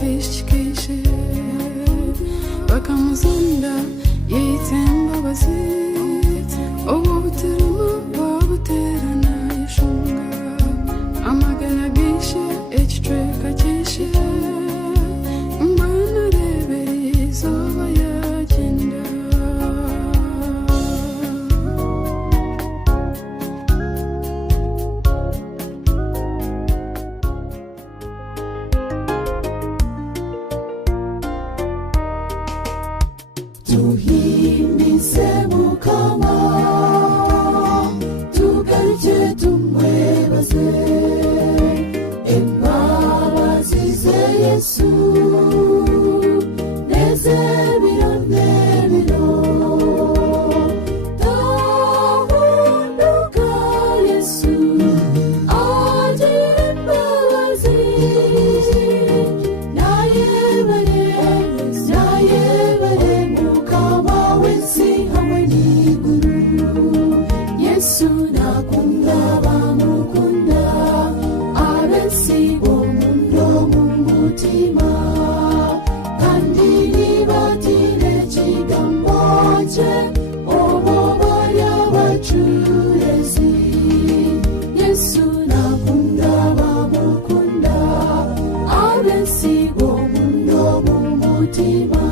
kenshi kenshi bakamuzunda yitemba bazi ubu buteramo babuterana ishunga amagana gishe ecicweka kishe mbana reberi izoba yagenda tuhimbize mukama tugaruke tumwebaze imbabazi ze yesu neze biro tahunduka yesu agira imbabazi nayebare mukama wese hamwe n'iguru yesu nakunda bamukunda abensi bo mundo mu mutima kandi nibatire ikigambo cye obo bari abacurezi yesu nakunda bamukunda abensi bo mundo mu mutima